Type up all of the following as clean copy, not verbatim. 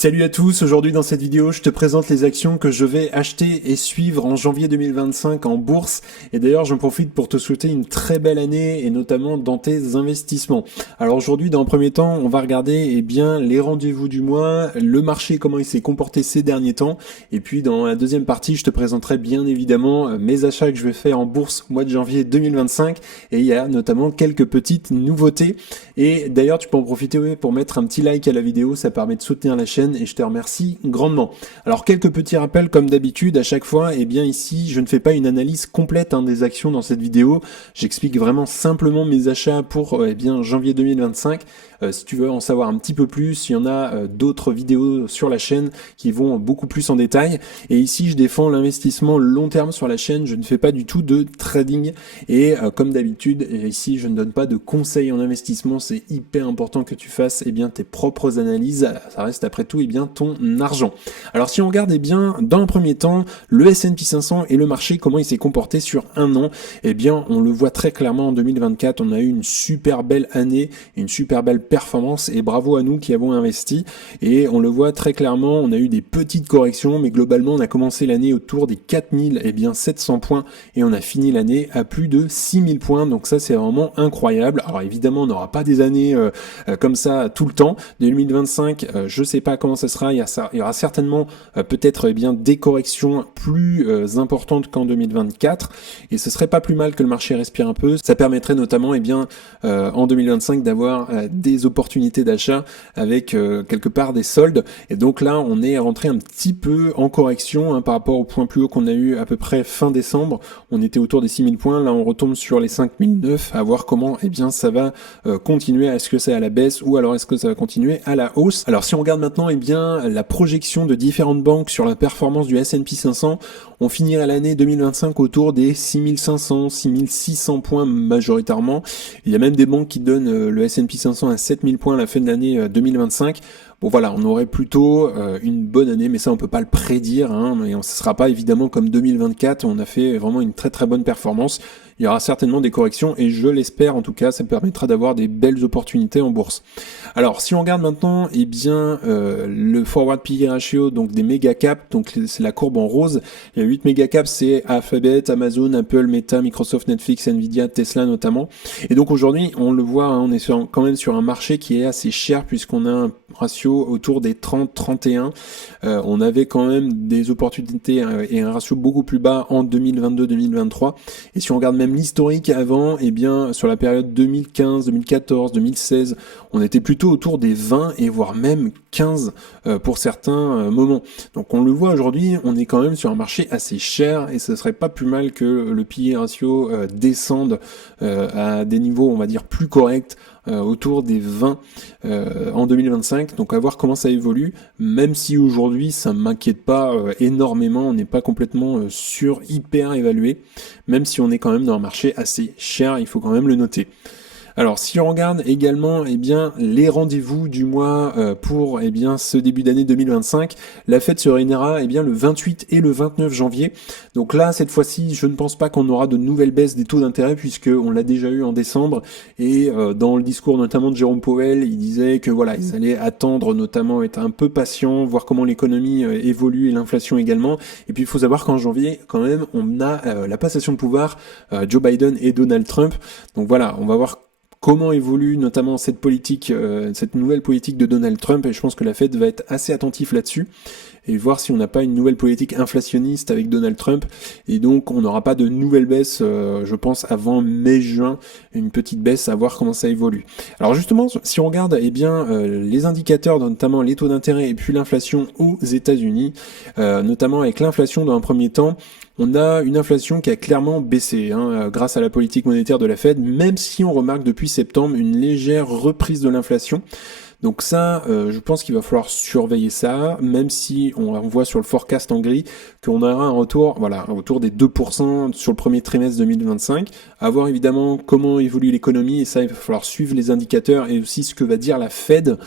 Salut à tous, aujourd'hui dans cette vidéo je te présente les actions que je vais acheter et suivre en janvier 2025 en bourse. Et d'ailleurs j'en profite pour te souhaiter une très belle année et notamment dans tes investissements. Alors aujourd'hui dans un premier temps on va regarder bien les rendez-vous du mois, le marché comment il s'est comporté ces derniers temps. Et puis dans la deuxième partie je te présenterai bien évidemment mes achats que je vais faire en bourse au mois de janvier 2025. Et il y a notamment quelques petites nouveautés. Et d'ailleurs tu peux en profiter pour mettre un petit like à la vidéo, ça permet de soutenir la chaîne et je te remercie grandement. Alors quelques petits rappels comme d'habitude à chaque fois, ici je ne fais pas une analyse complète des actions dans cette vidéo, j'explique vraiment simplement mes achats pour janvier 2025. Si tu veux en savoir un petit peu plus, il y en a d'autres vidéos sur la chaîne qui vont beaucoup plus en détail. Et ici, je défends l'investissement long terme sur la chaîne. Je ne fais pas du tout de trading. Et comme d'habitude, ici, je ne donne pas de conseils en investissement. C'est hyper important que tu fasses tes propres analyses. Ça reste après tout ton argent. Alors si on regarde dans un premier temps, le S&P 500 et le marché, comment il s'est comporté sur un an, on le voit très clairement en 2024. On a eu une super belle année, une super belle performance et bravo à nous qui avons investi. Et on le voit très clairement, on a eu des petites corrections, mais globalement on a commencé l'année autour des 4700 points et on a fini l'année à plus de 6000 points. Donc ça c'est vraiment incroyable. Alors évidemment on n'aura pas des années comme ça tout le temps. 2025, je sais pas comment ça sera. Il y aura certainement peut-être des corrections plus importantes qu'en 2024 et ce serait pas plus mal que le marché respire un peu. Ça permettrait notamment en 2025 d'avoir des opportunités d'achat avec quelque part des soldes. Et donc là, on est rentré un petit peu en correction par rapport au point plus haut qu'on a eu à peu près fin décembre. On était autour des 6000 points. Là, on retombe sur les 5009 à voir comment ça va continuer. Est-ce que c'est à la baisse ou alors est-ce que ça va continuer à la hausse? Alors si on regarde maintenant la projection de différentes banques sur la performance du S&P 500, on finirait l'année 2025 autour des 6500, 6600 points majoritairement. Il y a même des banques qui donnent le S&P 500 à 7000 points à la fin de l'année 2025. Bon voilà, on aurait plutôt une bonne année, mais ça on peut pas le prédire, et ce sera pas évidemment comme 2024, on a fait vraiment une très très bonne performance. Il y aura certainement des corrections et je l'espère en tout cas, ça permettra d'avoir des belles opportunités en bourse. Alors si on regarde maintenant le forward PE ratio donc des méga caps, donc c'est la courbe en rose. Il y a 8 méga caps, c'est Alphabet, Amazon, Apple, Meta, Microsoft, Netflix, Nvidia, Tesla notamment. Et donc aujourd'hui, on le voit, on est quand même sur un marché qui est assez cher puisqu'on a un ratio autour des 30-31. On avait quand même des opportunités et un ratio beaucoup plus bas en 2022-2023. Et si on regarde même l'historique avant, sur la période 2015, 2014, 2016, on était plutôt autour des 20 et voire même 15 pour certains moments. Donc on le voit aujourd'hui, on est quand même sur un marché assez cher et ce serait pas plus mal que le PE ratio descende à des niveaux, on va dire, plus corrects, autour des 20 en 2025. Donc à voir comment ça évolue, même si aujourd'hui ça m'inquiète pas énormément, on n'est pas complètement hyper évalué, même si on est quand même dans un marché assez cher, il faut quand même le noter. Alors si on regarde également les rendez-vous du mois pour ce début d'année 2025, la Fed se réunira le 28 et le 29 janvier. Donc là cette fois-ci, je ne pense pas qu'on aura de nouvelles baisses des taux d'intérêt puisque on l'a déjà eu en décembre et dans le discours notamment de Jérôme Powell, il disait que voilà, ils allaient attendre, notamment être un peu patients, voir comment l'économie évolue et l'inflation également. Et puis il faut savoir qu'en janvier quand même, on a la passation de pouvoir Joe Biden et Donald Trump. Donc voilà, on va voir comment évolue notamment cette politique, cette nouvelle politique de Donald Trump, et je pense que la Fed va être assez attentif là-dessus et voir si on n'a pas une nouvelle politique inflationniste avec Donald Trump, et donc on n'aura pas de nouvelle baisse, je pense avant mai-juin, une petite baisse, à voir comment ça évolue. Alors justement, si on regarde les indicateurs, notamment les taux d'intérêt et puis l'inflation aux États-Unis, notamment avec l'inflation dans un premier temps, on a une inflation qui a clairement baissé grâce à la politique monétaire de la Fed, même si on remarque depuis septembre une légère reprise de l'inflation. Donc ça, je pense qu'il va falloir surveiller ça, même si on voit sur le forecast en gris qu'on aura un retour, autour des 2% sur le premier trimestre 2025. À voir évidemment comment évolue l'économie, et ça, il va falloir suivre les indicateurs et aussi ce que va dire la Fed.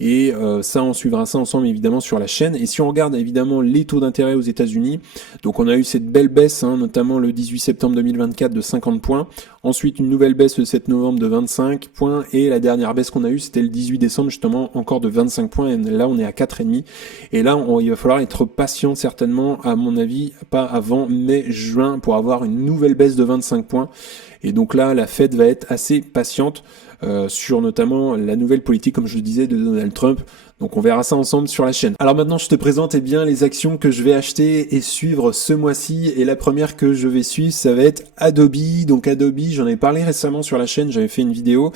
Et ça, on suivra ça ensemble évidemment sur la chaîne. Et si on regarde évidemment les taux d'intérêt aux États-Unis, donc on a eu cette belle baisse, notamment le 18 septembre 2024 de 50 points. Ensuite, une nouvelle baisse le 7 novembre de 25 points. Et la dernière baisse qu'on a eue, c'était le 18 décembre, justement, encore de 25 points. Et là, on est à 4,5. Et là, il va falloir être patient, certainement, à mon avis, pas avant mai-juin, pour avoir une nouvelle baisse de 25 points. Et donc là, la Fed va être assez patiente sur notamment la nouvelle politique, comme je le disais, de Donald Trump. Donc on verra ça ensemble sur la chaîne. Alors maintenant je te présente bien les actions que je vais acheter et suivre ce mois-ci. Et la première que je vais suivre, ça va être Adobe. Donc Adobe, j'en ai parlé récemment sur la chaîne, j'avais fait une vidéo.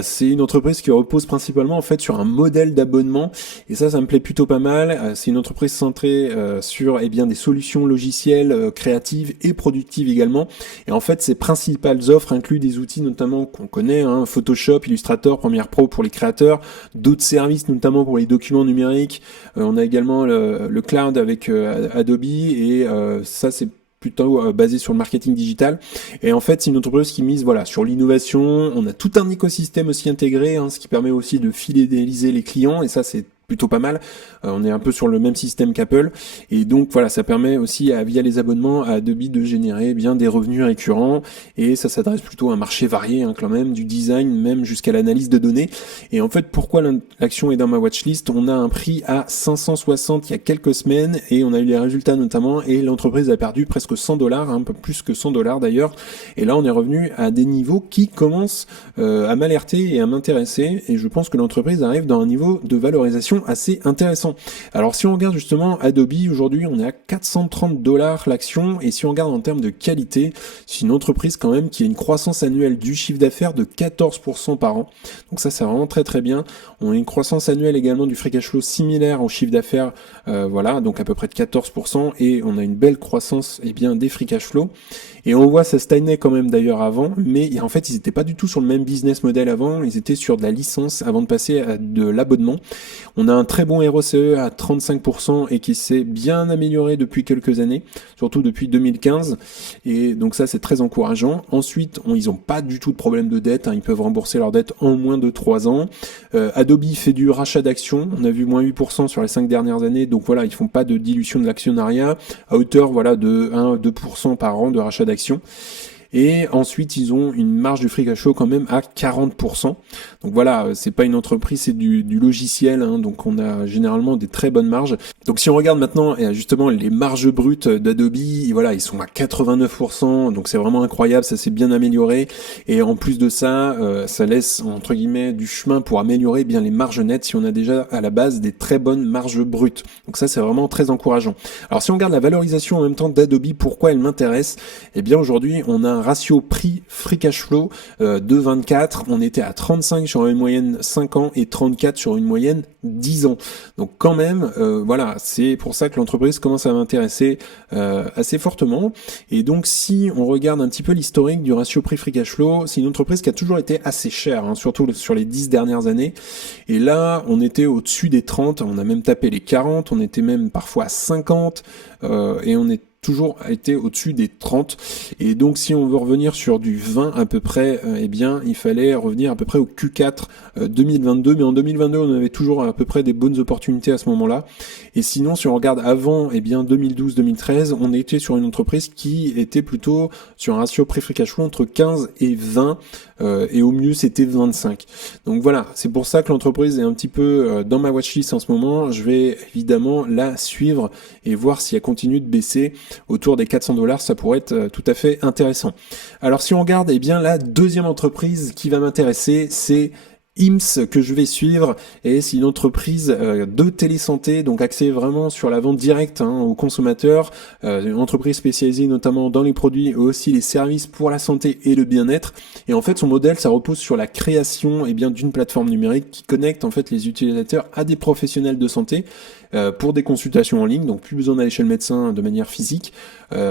C'est une entreprise qui repose principalement en fait sur un modèle d'abonnement. Et ça me plaît plutôt pas mal. C'est une entreprise centrée sur des solutions logicielles créatives et productives également. Et en fait ses principales offres incluent des outils notamment qu'on connaît, Photoshop, Illustrator, Premiere Pro pour les créateurs, d'autres services notamment pour les documents numériques. On a également le cloud avec Adobe et ça c'est plutôt basé sur le marketing digital. Et en fait, c'est une entreprise qui mise sur l'innovation. On a tout un écosystème aussi intégré, ce qui permet aussi de fidéliser les clients et ça c'est plutôt pas mal. On est un peu sur le même système qu'Apple et donc voilà, ça permet aussi via les abonnements à Adobe de générer bien des revenus récurrents et ça s'adresse plutôt à un marché varié quand même, du design même jusqu'à l'analyse de données. Et en fait, pourquoi l'action est dans ma watchlist? On a un prix à 560 il y a quelques semaines et on a eu les résultats notamment et l'entreprise a perdu presque $100, un peu plus que $100 d'ailleurs. Et là, on est revenu à des niveaux qui commencent à m'alerter et à m'intéresser et je pense que l'entreprise arrive dans un niveau de valorisation assez intéressant. Alors si on regarde justement Adobe, aujourd'hui on est à $430 l'action et si on regarde en termes de qualité, c'est une entreprise quand même qui a une croissance annuelle du chiffre d'affaires de 14% par an. Donc ça c'est vraiment très très bien. On a une croissance annuelle également du free cash flow similaire au chiffre d'affaires, donc à peu près de 14% et on a une belle croissance des free cash flow. Et on voit ça stagnait quand même d'ailleurs avant, mais en fait ils n'étaient pas du tout sur le même business model avant, ils étaient sur de la licence avant de passer à de l'abonnement. On a un très bon ROCE à 35% et qui s'est bien amélioré depuis quelques années, surtout depuis 2015, et donc ça c'est très encourageant. Ensuite, ils n'ont pas du tout de problème de dette, ils peuvent rembourser leur dette en moins de 3 ans. Adobe fait du rachat d'actions, on a vu moins 8% sur les 5 dernières années, donc voilà, ils font pas de dilution de l'actionnariat, à hauteur de 1-2% par an de rachat d'actions. Et ensuite, ils ont une marge de free cash flow quand même à 40%. Donc voilà, c'est pas une entreprise, c'est du logiciel, donc on a généralement des très bonnes marges. Donc si on regarde maintenant justement les marges brutes d'Adobe, ils sont à 89%, donc c'est vraiment incroyable, ça s'est bien amélioré. Et en plus de ça, ça laisse entre guillemets du chemin pour améliorer bien les marges nettes si on a déjà à la base des très bonnes marges brutes. Donc ça c'est vraiment très encourageant. Alors si on regarde la valorisation en même temps d'Adobe, pourquoi elle m'intéresse? Aujourd'hui on a un ratio prix free cash flow de 24, on était à 35 sur une moyenne 5 ans et 34 sur une moyenne 10 ans. Donc quand même, c'est pour ça que l'entreprise commence à m'intéresser assez fortement. Et donc si on regarde un petit peu l'historique du ratio prix free cash flow, c'est une entreprise qui a toujours été assez chère, surtout sur les 10 dernières années. Et là, on était au-dessus des 30, on a même tapé les 40, on était même parfois à 50, et on est toujours été au-dessus des 30 et donc si on veut revenir sur du 20 à peu près, il fallait revenir à peu près au Q4 2022, mais en 2022 on avait toujours à peu près des bonnes opportunités à ce moment-là. Et sinon si on regarde avant 2012-2013, on était sur une entreprise qui était plutôt sur un ratio prix-free cash flow entre 15 et 20 et au mieux c'était 25. Donc voilà, c'est pour ça que l'entreprise est un petit peu dans ma watchlist en ce moment. Je vais évidemment la suivre et voir si elle continue de baisser autour des $400, ça pourrait être tout à fait intéressant. Alors si on regarde, la deuxième entreprise qui va m'intéresser, c'est IMSS que je vais suivre, et c'est une entreprise de télésanté, donc axée vraiment sur la vente directe aux consommateurs, une entreprise spécialisée notamment dans les produits et aussi les services pour la santé et le bien-être. Et en fait son modèle ça repose sur la création d'une plateforme numérique qui connecte en fait les utilisateurs à des professionnels de santé pour des consultations en ligne, donc plus besoin d'aller chez le médecin de manière physique.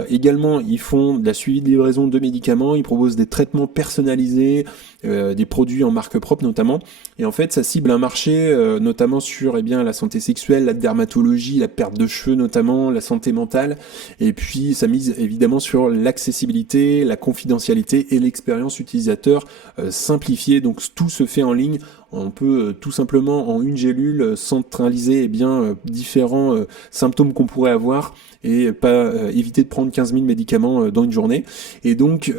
Également, ils font de la suivi de livraison de médicaments, ils proposent des traitements personnalisés, des produits en marque propre notamment. Et en fait, ça cible un marché notamment sur la santé sexuelle, la dermatologie, la perte de cheveux notamment, la santé mentale. Et puis, ça mise évidemment sur l'accessibilité, la confidentialité et l'expérience utilisateur simplifiée. Donc, tout se fait en ligne on peut tout simplement en une gélule centraliser différents symptômes qu'on pourrait avoir et pas éviter de prendre 15 000 médicaments dans une journée. Et donc,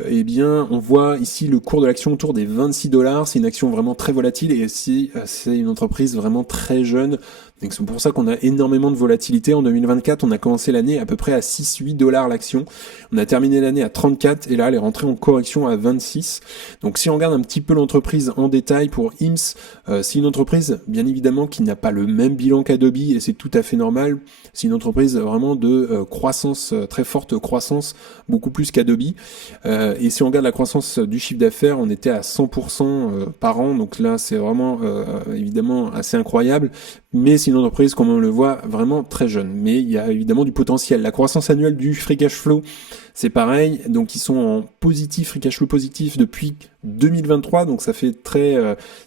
on voit ici le cours de l'action autour des 26 $. C'est une action vraiment très volatile et c'est une entreprise vraiment très jeune. Donc c'est pour ça qu'on a énormément de volatilité. En 2024, on a commencé l'année à peu près à 6-8 $ l'action. On a terminé l'année à 34 et là, elle est rentrée en correction à 26. Donc si on regarde un petit peu l'entreprise en détail pour IMSS, c'est une entreprise bien évidemment qui n'a pas le même bilan qu'Adobe et c'est tout à fait normal. C'est une entreprise vraiment de croissance, très forte croissance, beaucoup plus qu'Adobe. Et si on regarde la croissance du chiffre d'affaires, on était à 100% par an. Donc là, c'est vraiment évidemment assez incroyable. Mais c'est une entreprise, comme on le voit, vraiment très jeune. Mais il y a évidemment du potentiel. La croissance annuelle du free cash flow, c'est pareil. Donc ils sont en positif, free cash flow positif depuis 2023. Donc ça fait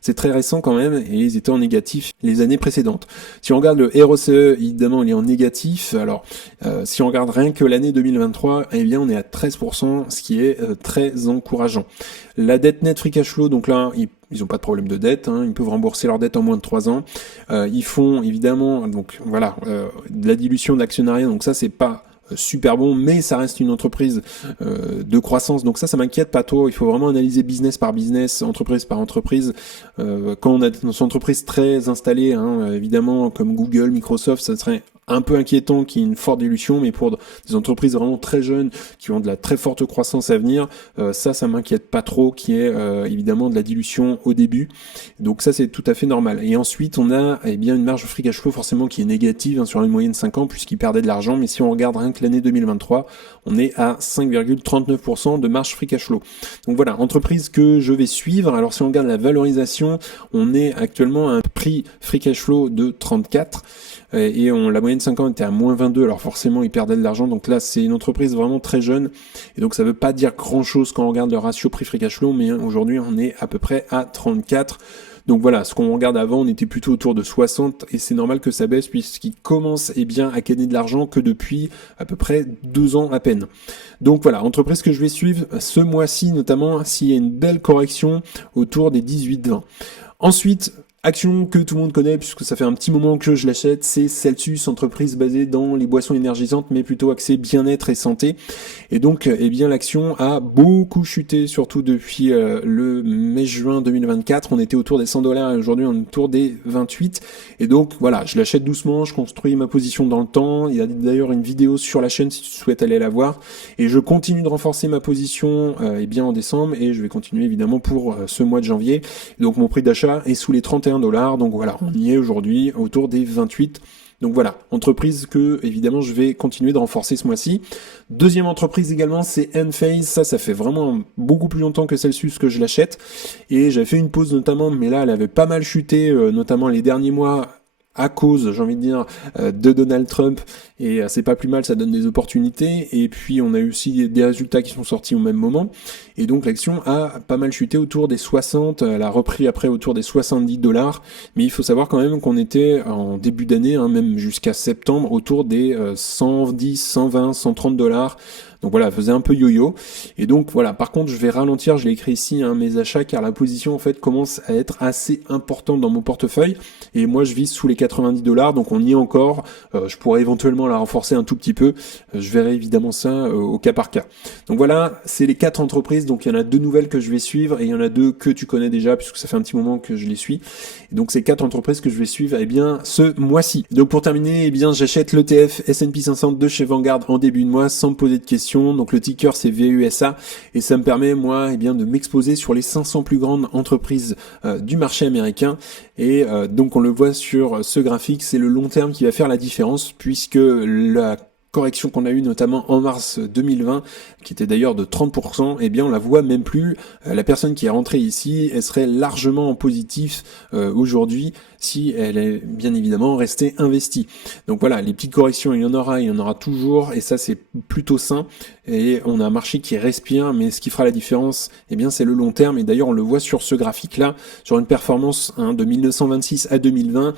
c'est très récent quand même. Et ils étaient en négatif les années précédentes. Si on regarde le ROCE, évidemment, il est en négatif. Alors, si on regarde rien que l'année 2023, on est à 13%, ce qui est très encourageant. La dette net free cash flow, donc là, ils n'ont pas de problème de dette, ils peuvent rembourser leur dette en moins de 3 ans. Ils font évidemment de la dilution de l'actionnariat, donc ça c'est pas super bon, mais ça reste une entreprise de croissance, donc ça m'inquiète pas trop. Il faut vraiment analyser business par business, entreprise par entreprise. Quand on a une entreprise très installée, évidemment comme Google, Microsoft, ça serait un peu inquiétant qu'il y ait une forte dilution, mais pour des entreprises vraiment très jeunes qui ont de la très forte croissance à venir, ça m'inquiète pas trop qu'il y ait évidemment de la dilution au début. Donc ça c'est tout à fait normal. Et ensuite on a une marge free cash flow forcément qui est négative sur une moyenne 5 ans puisqu'ils perdaient de l'argent, mais si on regarde rien que l'année 2023, on est à 5,39% de marge free cash flow. Donc voilà, entreprise que je vais suivre. Alors si on regarde la valorisation, on est actuellement à un prix free cash flow de 34 et la moyenne 5 ans était à moins 22, alors forcément ils perdaient de l'argent, donc là c'est une entreprise vraiment très jeune, et donc ça veut pas dire grand chose quand on regarde le ratio prix free cash flow, mais aujourd'hui on est à peu près à 34. Donc voilà, ce qu'on regarde avant, on était plutôt autour de 60, et c'est normal que ça baisse puisqu'il commence à gagner de l'argent que depuis à peu près 2 ans à peine. Donc voilà, entreprise que je vais suivre ce mois-ci, notamment s'il y a une belle correction autour des 18-20. Ensuite, action que tout le monde connaît puisque ça fait un petit moment que je l'achète, c'est Celsius, entreprise basée dans les boissons énergisantes mais plutôt axée bien-être et santé. Et donc l'action a beaucoup chuté, surtout depuis le mai-juin 2024. On était autour des 100 $ et aujourd'hui on est autour des 28. Et donc voilà, je l'achète doucement, je construis ma position dans le temps. Il y a d'ailleurs une vidéo sur la chaîne si tu souhaites aller la voir. Et je continue de renforcer ma position en décembre et je vais continuer évidemment pour ce mois de janvier. Donc mon prix d'achat est sous les 31 $. Donc voilà, on y est aujourd'hui autour des 28. Donc voilà, entreprise que évidemment je vais continuer de renforcer ce mois-ci. Deuxième entreprise également, c'est Enphase. Ça fait vraiment beaucoup plus longtemps que Celsius que je l'achète. Et j'avais fait une pause notamment, mais là elle avait pas mal chuté, notamment les derniers mois, à cause, j'ai envie de dire, de Donald Trump, et c'est pas plus mal, ça donne des opportunités, et puis on a eu aussi des résultats qui sont sortis au même moment, et donc l'action a pas mal chuté autour des 60, elle a repris après autour des 70 $, mais il faut savoir quand même qu'on était en début d'année, même jusqu'à septembre, autour des 110, 120, 130 $. Donc voilà, elle faisait un peu yo-yo. Et donc voilà, par contre, je vais ralentir, je l'ai écrit ici, mes achats, car la position en fait commence à être assez importante dans mon portefeuille. Et moi, je vise sous les 90 $, donc on y est encore. Je pourrais éventuellement la renforcer un tout petit peu. Je verrai évidemment ça au cas par cas. Donc voilà, c'est les 4 entreprises. Donc il y en a 2 nouvelles que je vais suivre et il y en a 2 que tu connais déjà, puisque ça fait un petit moment que je les suis. Et donc c'est 4 entreprises que je vais suivre ce mois-ci. Donc pour terminer, j'achète l'ETF S&P 500 de chez Vanguard en début de mois sans me poser de questions. Donc le ticker c'est VUSA et ça me permet moi de m'exposer sur les 500 plus grandes entreprises du marché américain. Et donc on le voit sur ce graphique, c'est le long terme qui va faire la différence puisque la correction qu'on a eue notamment en mars 2020, qui était d'ailleurs de 30%, on la voit même plus. La personne qui est rentrée ici, elle serait largement en positif aujourd'hui si elle est bien évidemment restée investie. Donc voilà, les petites corrections, il y en aura toujours, et ça c'est plutôt sain. Et on a un marché qui respire, mais ce qui fera la différence, c'est le long terme. Et d'ailleurs, on le voit sur ce graphique-là, sur une performance de 1926 à 2020.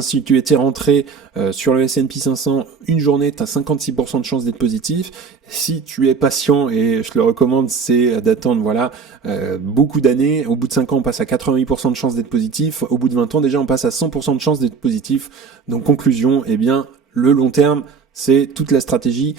Si tu étais rentré sur le S&P 500 une journée, tu as 56% de chances d'être positif. Si tu es patient, et je le recommande, c'est d'attendre beaucoup d'années. Au bout de 5 ans, on passe à 88% de chances d'être positif. Au bout de 20 ans, déjà, on passe à 100% de chances d'être positif. Donc conclusion, eh bien, le long terme, c'est toute la stratégie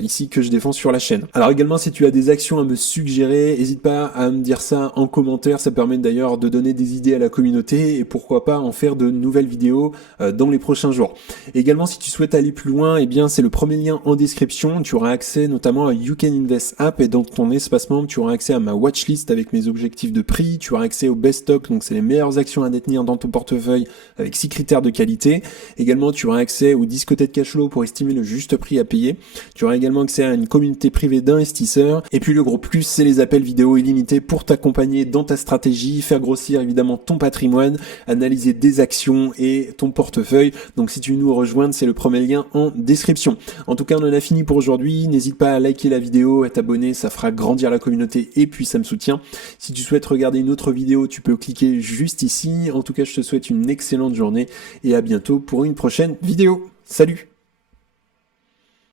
ici que je défends sur la chaîne. Alors également, si tu as des actions à me suggérer, n'hésite pas à me dire ça en commentaire. Ça permet d'ailleurs de donner des idées à la communauté et pourquoi pas en faire de nouvelles vidéos dans les prochains jours. Également, si tu souhaites aller plus loin, eh bien c'est le premier lien en description. Tu auras accès notamment à You Can Invest App et dans ton espace membre, tu auras accès à ma watchlist avec mes objectifs de prix. Tu auras accès au best stock, donc c'est les meilleures actions à détenir dans ton portefeuille avec 6 critères de qualité. Également, tu auras accès au discothèque cashflow pour estimer le juste prix à payer. Tu auras également accès à une communauté privée d'investisseurs. Et puis le gros plus, c'est les appels vidéo illimités pour t'accompagner dans ta stratégie, faire grossir évidemment ton patrimoine, analyser des actions et ton portefeuille. Donc si tu veux nous rejoindre, c'est le premier lien en description. En tout cas, on en a fini pour aujourd'hui. N'hésite pas à liker la vidéo, à t'abonner, ça fera grandir la communauté et puis ça me soutient. Si tu souhaites regarder une autre vidéo, tu peux cliquer juste ici. En tout cas, je te souhaite une excellente journée et à bientôt pour une prochaine vidéo. Salut!